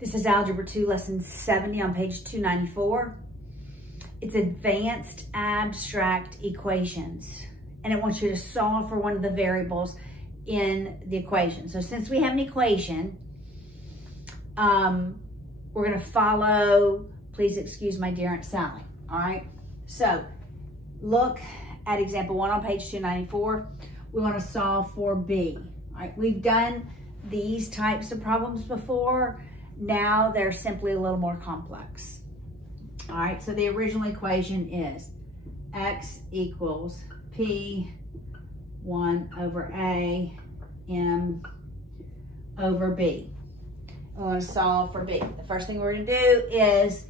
This is Algebra 2, Lesson 70 on page 294. It's Advanced Abstract Equations, and it wants you to solve for one of the variables in the equation. So since we have an equation, we're going to follow, please excuse my dear Aunt Sally, all right? So look at example 1 on page 294. We want to solve for B, all right? We've done these types of problems before. Now they're simply a little more complex. All right, so the original equation is x equals p 1 over a m over b. I want to solve for b. The first thing we're going to do is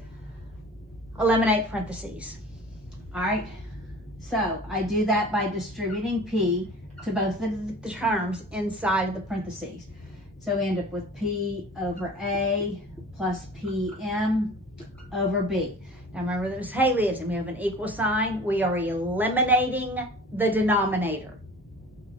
eliminate parentheses. All right, so I do that by distributing p to both of the terms inside of the parentheses. So we end up with p over a plus pm over b. Now remember, there's Haley's and we have an equal sign. We are eliminating the denominator.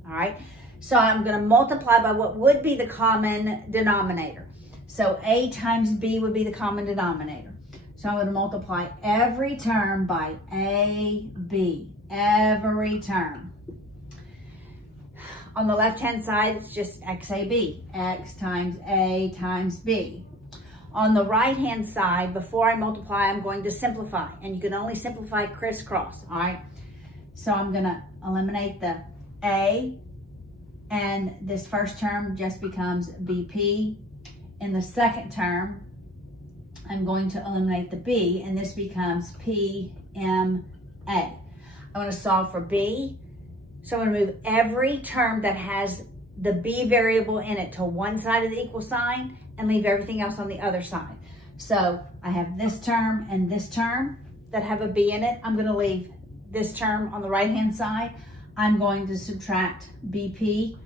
All right, so I'm going to multiply by what would be the common denominator. So a times b would be the common denominator. So I'm going to multiply every term by ab, every term. On the left-hand side, it's just xab, x times a times b. On the right-hand side, before I multiply, I'm going to simplify. And you can only simplify crisscross, all right? So I'm going to eliminate the a, and this first term just becomes bp. In the second term, I'm going to eliminate the b, and this becomes pma. I'm going to solve for b. So I'm going to move every term that has the b variable in it to one side of the equal sign and leave everything else on the other side. So I have this term and this term that have a b in it. I'm going to leave this term on the right-hand side. I'm going to subtract bp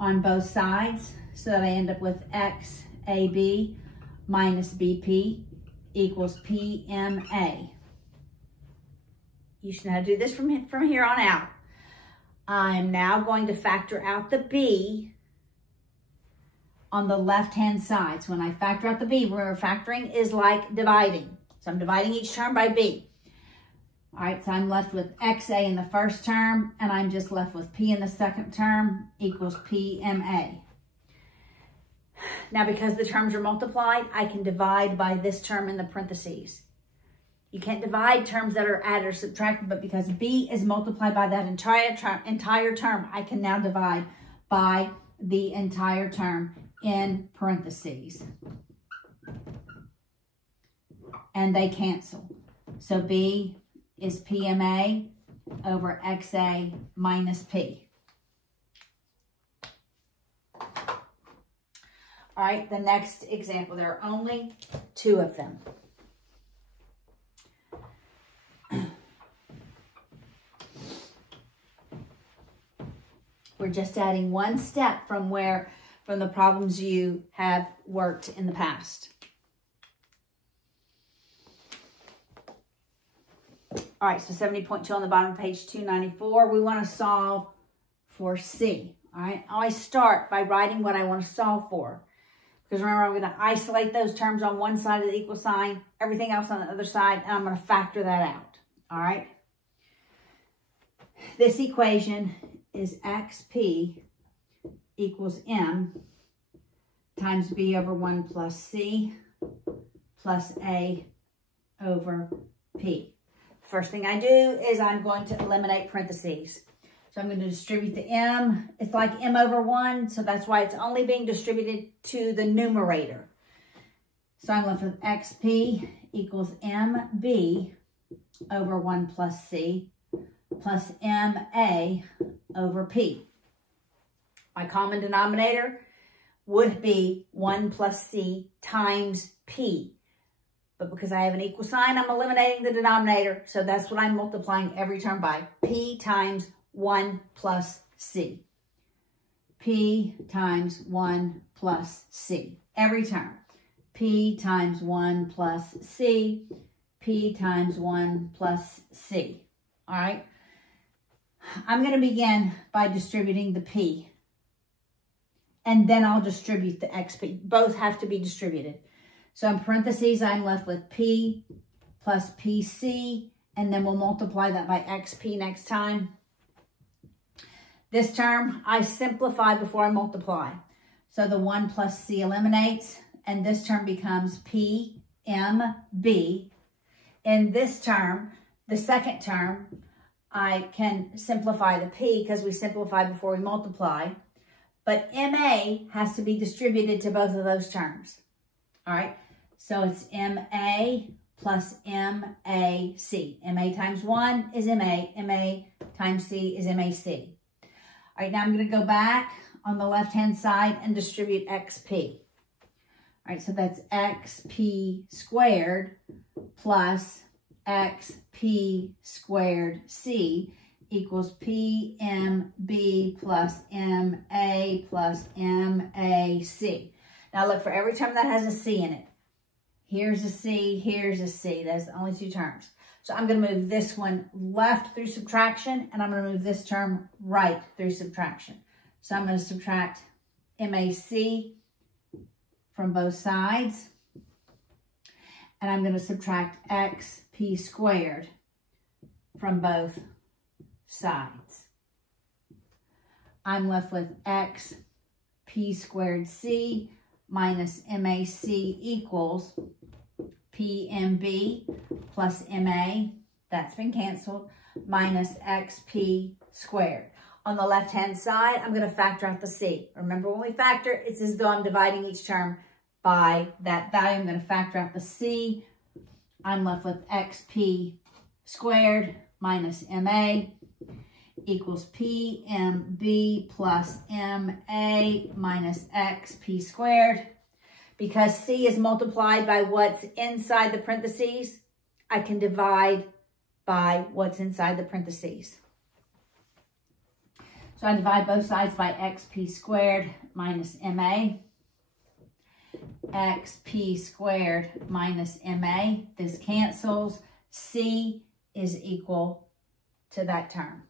on both sides so that I end up with xab minus bp equals pma. You should know how to do this from here on out. I'm now going to factor out the b on the left-hand side. So when I factor out the b, remember factoring is like dividing. So I'm dividing each term by b. All right, so I'm left with xa in the first term, and I'm just left with p in the second term equals pma. Now, because the terms are multiplied, I can divide by this term in the parentheses. You can't divide terms that are added or subtracted, but because b is multiplied by that entire term, I can now divide by the entire term in parentheses. And they cancel. So b is pma over xa minus p. All right, the next example, there are only 2 of them. We're just adding one step from the problems you have worked in the past. All right, so 70.2 on the bottom of page 294. We want to solve for C. All right, I always start by writing what I want to solve for. Because remember, I'm going to isolate those terms on one side of the equal sign, everything else on the other side, and I'm going to factor that out. All right. This equation is xp equals m times b over 1 plus c plus a over p. First thing I do is I'm going to eliminate parentheses. So I'm going to distribute the m. It's like m over 1, so that's why it's only being distributed to the numerator. So I'm left with xp equals mb over 1 plus c plus ma over p. My common denominator would be 1 plus c times p. But because I have an equal sign, I'm eliminating the denominator. So that's what I'm multiplying every term by. P times 1 plus c. P times 1 plus c. Every term. P times 1 plus c. P times 1 plus c. All right. I'm going to begin by distributing the p. and then I'll distribute the xp. Both have to be distributed. So in parentheses, I'm left with p plus pc, and then we'll multiply that by xp next time. This term, I simplify before I multiply. So the 1 plus c eliminates, and this term becomes pmb. In this term, the second term, I can simplify the p because we simplify before we multiply. But MA has to be distributed to both of those terms. All right, so it's MA plus MAC. MA times 1 is MA. MA times C is MAC. All right, now I'm going to go back on the left-hand side and distribute XP. All right, so that's XP squared plus XP squared C equals PMB plus MA plus MAC. Now look, for every term that has a C in it, here's a C, here's a C. That's the only two terms. So I'm going to move this one left through subtraction, and I'm going to move this term right through subtraction. So I'm going to subtract MAC from both sides, and I'm going to subtract XP squared from both sides. I'm left with XP squared C minus MAC equals PMB plus MA, that's been canceled, minus XP squared. On the left-hand side, I'm going to factor out the C. Remember, when we factor, it's as though I'm dividing each term by that value. I'm going to factor out the C. I'm left with XP squared minus MA equals PMB plus MA minus XP squared. Because C is multiplied by what's inside the parentheses, I can divide by what's inside the parentheses. So I divide both sides by XP squared minus MA. XP squared minus MA. This cancels. C is equal to that term.